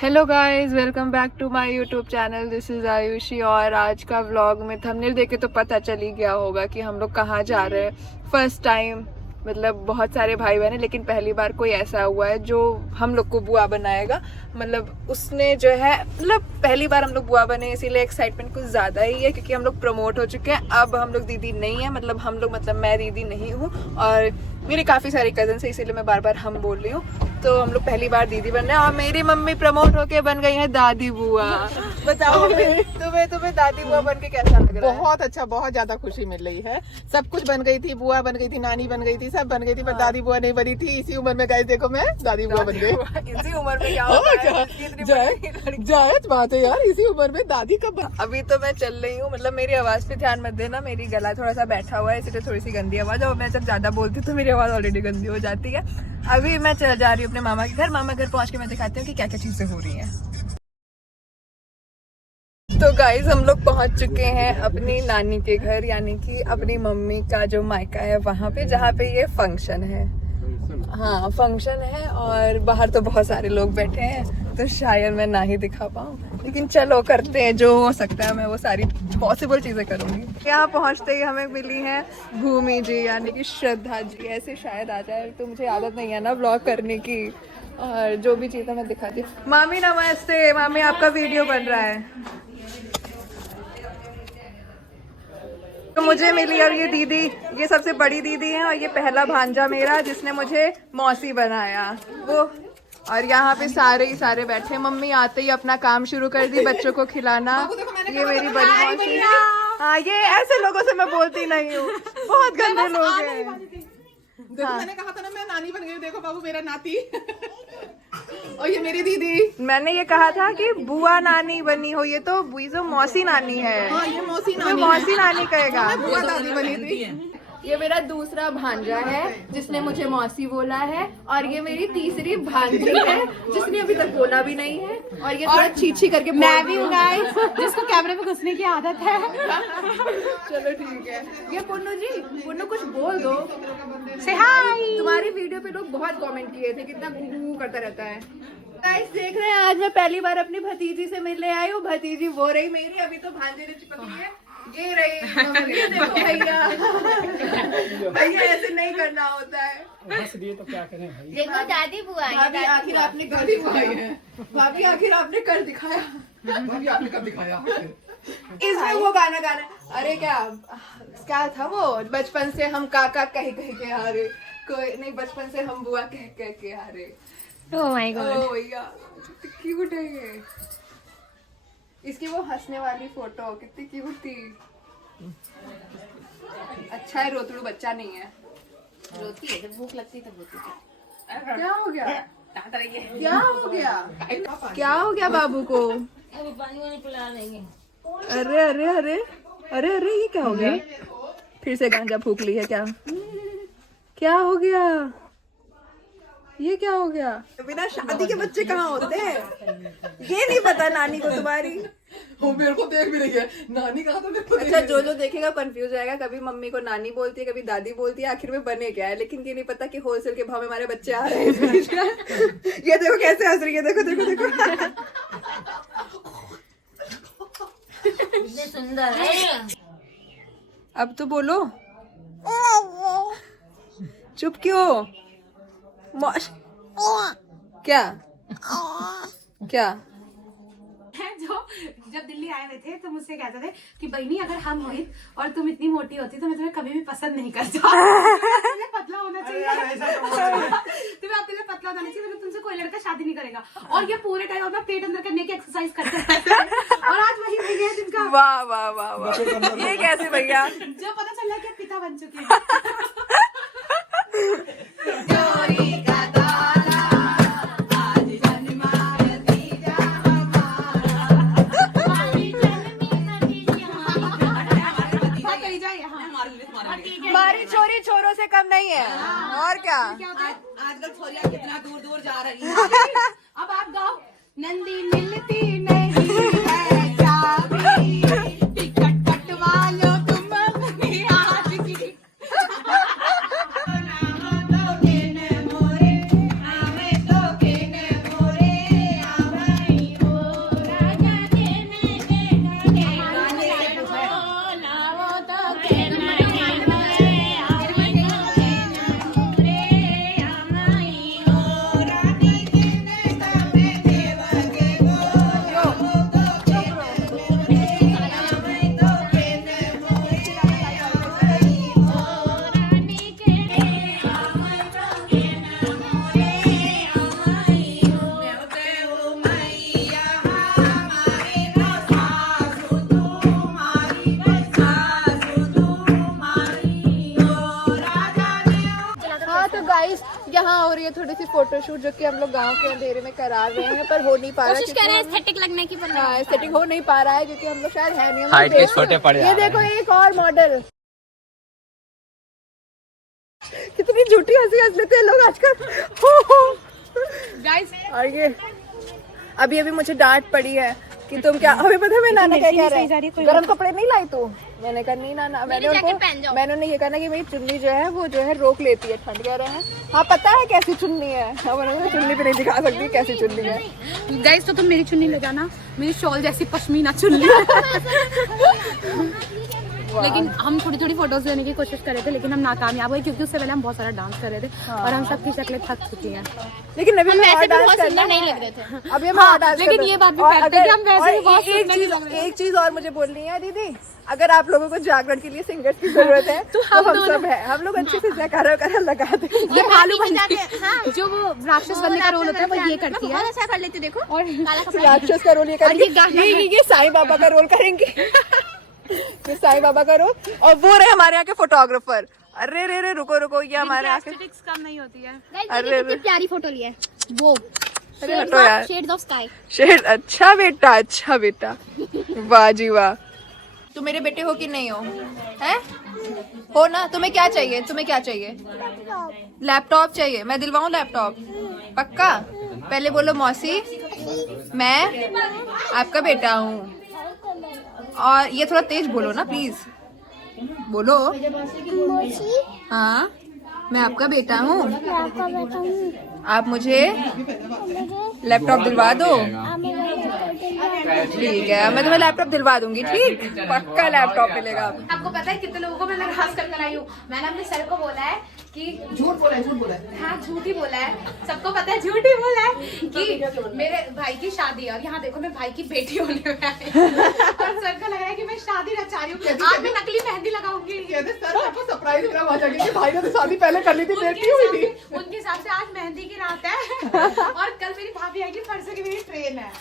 Hello guys, welcome back to my YouTube channel. This is Ayushi. और आज का vlog में थंबनेल देख के तो पता चल ही गया होगा कि हम लोग कहाँ जा रहे हैं। फर्स्ट टाइम, मतलब बहुत सारे भाई बहन हैं लेकिन पहली बार कोई ऐसा हुआ है जो हम लोग को बुआ बनाएगा। मतलब उसने जो है, मतलब पहली बार हम लोग बुआ बने, इसीलिए एक्साइटमेंट कुछ ज़्यादा ही है क्योंकि हम लोग प्रमोट हो चुके हैं। अब हम लोग दीदी नहीं है, मतलब हम लोग, मतलब मैं दीदी नहीं हूँ और मेरे काफ़ी सारे कजन्स हैं, इसीलिए मैं बार बार हम बोल रही हूँ। तो हम लोग पहली बार दीदी बन रहे हैं और मेरी मम्मी प्रमोट होके बन गई है दादी बुआ। बताओ तुम्हें दादी बुआ बन के कैसा लग रहा है? बहुत अच्छा, बहुत ज्यादा खुशी मिल रही है। सब कुछ बन गई थी, बुआ बन गई थी, नानी बन गई थी, सब बन गई थी, पर दादी बुआ नहीं बनी थी। इसी उम्र में गाइस देखो मैं दादी बुआ बन गई। इसी उम्र में क्या होता है? जायज बात है यार, इसी उम्र में दादी कब अभी तो मैं चल रही हूँ, मतलब मेरी आवाज पे ध्यान मत देना, मेरी गला थोड़ा सा बैठा हुआ है इसलिए थोड़ी सी गंदी आवाज है और मैं जब ज्यादा बोलती हूँ तो मेरी आवाज ऑलरेडी गंदी हो जाती है। अभी मैं चल जा रही हूँ अपने मामा के घर। मामा घर पहुंच के मैं दिखाती हूँ कि क्या क्या चीजें हो रही हैं। तो गाइज हम लोग पहुंच चुके हैं अपनी नानी के घर, यानी कि अपनी मम्मी का जो मायका है वहां पे, जहाँ पे ये फंक्शन है। हाँ, फंक्शन है और बाहर तो बहुत सारे लोग बैठे हैं तो शायद मैं ना ही दिखा पाऊँ, लेकिन चलो करते हैं, जो हो सकता है मैं वो सारी पॉसिबल चीजें करूंगी। यहाँ पहुँचते ही हमें मिली है भूमि जी, यानी कि श्रद्धा जी। ऐसे शायद आ जाए, तो मुझे आदत नहीं है ना व्लॉग करने की, और जो भी चीजें मैं दिखाती हूँ। मामी नमस्ते। मामी आपका वीडियो बन रहा है। तो मुझे मिली अब ये दीदी, ये सबसे बड़ी दीदी है और ये पहला भांजा मेरा जिसने मुझे मौसी बनाया वो। और यहाँ पे सारे ही सारे बैठे। मम्मी आते ही अपना काम शुरू कर दी, बच्चों को खिलाना। ये मेरी बड़ी मौसी। हाँ, ये ऐसे लोगों से मैं बोलती नहीं हूँ, बहुत गंदे लोग हैं। देखो मैंने कहा था ना मैं नानी बन गई। देखो बाबू मेरा नाती और ये मेरी दीदी। मैंने ये कहा था कि बुआ नानी बनी हो, ये तो मौसी नानी है। हाँ, ये मौसी नानी कहेगा। बुआ दादी बनी थी। ये मेरा दूसरा भांजा है जिसने मुझे मौसी बोला है, और ये मेरी तीसरी भांजी है जिसने अभी तक बोला भी नहीं है, और ये थोड़ा छीछी करके मैं भी हूँ गाइस, जिसको कैमरे में घुसने की आदत है। चलो ठीक है। ये पुन्नू जी, पुन्नू कुछ बोल दो। से हाय। तुम्हारी वीडियो पे लोग बहुत कमेंट किए थे, कितना घू करता रहता है। गाइस देख रहे हैं, आज मैं पहली बार अपनी भतीजी से मिलने आई हूँ। भतीजी वो रही मेरी, अभी तो भांजे ने चिपक है। ये रही, ये देखो भैया। भैया ऐसे नहीं करना होता है। हंस दिए तो क्या करें भाई। देखो दादी बुआ है। भाभी आखिर आपने कर दिखाया। भाभी आखिर आपने कर दिखाया। भाभी आपने कब दिखाया? इसमें वो गाना गाना, अरे क्या था वो, बचपन से हम काका कह कह के हारे, कोई नहीं बचपन से हम बुआ कह कह के हारे। Oh my God. ओ भैया क्यूट है ये। इसकी वो हंसने वाली फोटो कितनी क्यूट थी। अच्छा है रोतड़ू बच्चा नहीं है। रोती है जब भूख लगती है तब रोती है। क्या हो गया? क्या हो गया? क्या हो गया बाबू को? अभी पानी वानी पिला देंगे। अरे अरे अरे अरे अरे, ये क्या हो गया? फिर से गांजा फूक ली है क्या? क्या हो गया? ये क्या हो गया? बिना शादी के बच्चे कहाँ होते हैं? ये नहीं पता नानी को तुम्हारी? वो मेरे को देख भी रही है। नानी कहा तो मेरे को अच्छा, जो देखेगा कंफ्यूज जाएगा। कभी मम्मी को नानी बोलती है, कभी दादी बोलती है, आखिर में बने क्या है। लेकिन ये नहीं पता कि होलसेल के भाव में हमारे बच्चे आ रहे हैं। ये देखो कैसे हंस रही है, देखो देखो देखो। इतने सुंदर है। अब तो बोलो। चुप क्यों? क्या क्या? जो जब दिल्ली आए हुए थे तो मुझसे कहते थे कि बहनी अगर हम हुई और तुम इतनी मोटी होती तो मैं तुम्हें कभी भी पसंद नहीं करता। तुम्हें पतला होना चाहिए। तुम्हें अपने लिए पतला होना चाहिए, मतलब तुमसे कोई लड़का शादी नहीं करेगा। और ये पूरे टाइम अपना पेट अंदर करने की एक्सरसाइज करते हैं। और आज वही भैया है जिनका वाह वाह वाह वाह, ये कैसे भैया? जो पता चल रहा है कि पिता बन चुके हैं। हमारी छोरी छोरों से कम नहीं है। और क्या? आजकल छोरियां कितना दूर दूर जा रही हैं। अब आप गाओ, नंदी मिलती नहीं है चाबी, टिकट कटवा लो तुम अपनी आज की। फोटोशूट जो कि हम लोग गांव के अंधेरे में करा रहे हैं, पर हो नहीं पा रहा। कोशिश कर रहे हैं एस्थेटिक लगने की, पर हाँ एस्थेटिक हो नहीं पा रहा है क्योंकि हम लोग शायद है नहीं। हाइट के छोटे पड़े ये देखो एक और मॉडल। कितनी झूठी हंसी हंस लेते हैं लोग आजकल। गाइस और ये अभी मुझे डांट पड़ी है कि तुम क्या, हमें पता है मैं नाना क्या कह रहे हैं, गर्म कपड़े नहीं लाई तू। मैंने कहा नहीं नाना, मैंने उन्हें ये कहना कि मेरी चुन्नी जो है वो जो है रोक लेती है ठंड। कह रहे हैं हाँ पता है कैसी चुन्नी है। हम चुन्नी पे नहीं दिखा सकती कैसी चुन्नी है। गाइस तो तुम मेरी चुन्नी ले जाना, मेरी शॉल जैसी पश्मीना चुन्नी। लेकिन हम थोड़ी थोड़ी फोटोज लेने की कोशिश कर रहे थे, लेकिन हम नाकामयाब हुए क्योंकि उससे पहले हम बहुत सारा डांस कर रहे थे और हम सबकी शक्लें थक चुकी हैं। लेकिन अभी मैं और डांस करना नहीं लग रहे थे। अभी मैं और डांस लेकिन ये बात भी फैक्ट है कि हम वैसे भी बहुत सुंदर नहीं लग रहे। एक चीज और मुझे बोलनी है दीदी, अगर आप लोगों को जागरण के लिए सिंगर्स की जरूरत है तो हम सब है, हम लोग अच्छे से जयकारा लगा दें। ये भालू बनती है, जो वो राक्षस बनने का रोल होता है वो ये करती है। अच्छा कर लेते देखो, और राक्षस का रोल ये करेंगे, ये साईं बाबा का रोल करेंगे। ये साईं बाबा का रोल। और वो रहे हमारे यहाँ के फोटोग्राफर। अरे रे रे रुको, ये हमारे यहाँ के कम नहीं होती है। अरे कितनी प्यारी फोटो ली है वो। अरे हटो यार, शेड्स ऑफ स्काई। शेड। अच्छा बेटा वाह जी वाह। तुम मेरे बेटे हो कि नहीं हो? हैं? हो ना? तुम्हें क्या चाहिए? लैपटॉप चाहिए? मैं दिलवाऊं लैपटॉप? पक्का? पहले बोलो मौसी मैं आपका बेटा हूँ। और ये थोड़ा तेज बोलो ना प्लीज, बोलो। हाँ मैं आपका बेटा हूँ, आप मुझे लैपटॉप दिलवा दो। ठीक है मैं तुम्हें लैपटॉप दिलवा दूंगी। ठीक, पक्का लैपटॉप मिलेगा। आपको पता है कितने लोगों को मैं नाराज कर आई हूँ? मैंने अपने सर को बोला है कि झूठ बोला है। हाँ झूठ ही बोला है, सबको पता है झूठ ही बोला है कि मेरे भाई की शादी है। और यहाँ देखो मैं भाई की बेटी होने में आई और सर को लग रहा है कि मैं शादी रचा रही हूँ। आज मैं नकली मेहंदी लगाऊंगी। कहते सर आपको सरप्राइज मेरा हुआ था क्योंकि भाई ने तो शादी पहले कर ली थी, बेटी हुई थी। उनके हिसाब से आज मेहंदी की रात है और कल मेरी भाभी आएगी, परसों की मेरी ट्रेन है।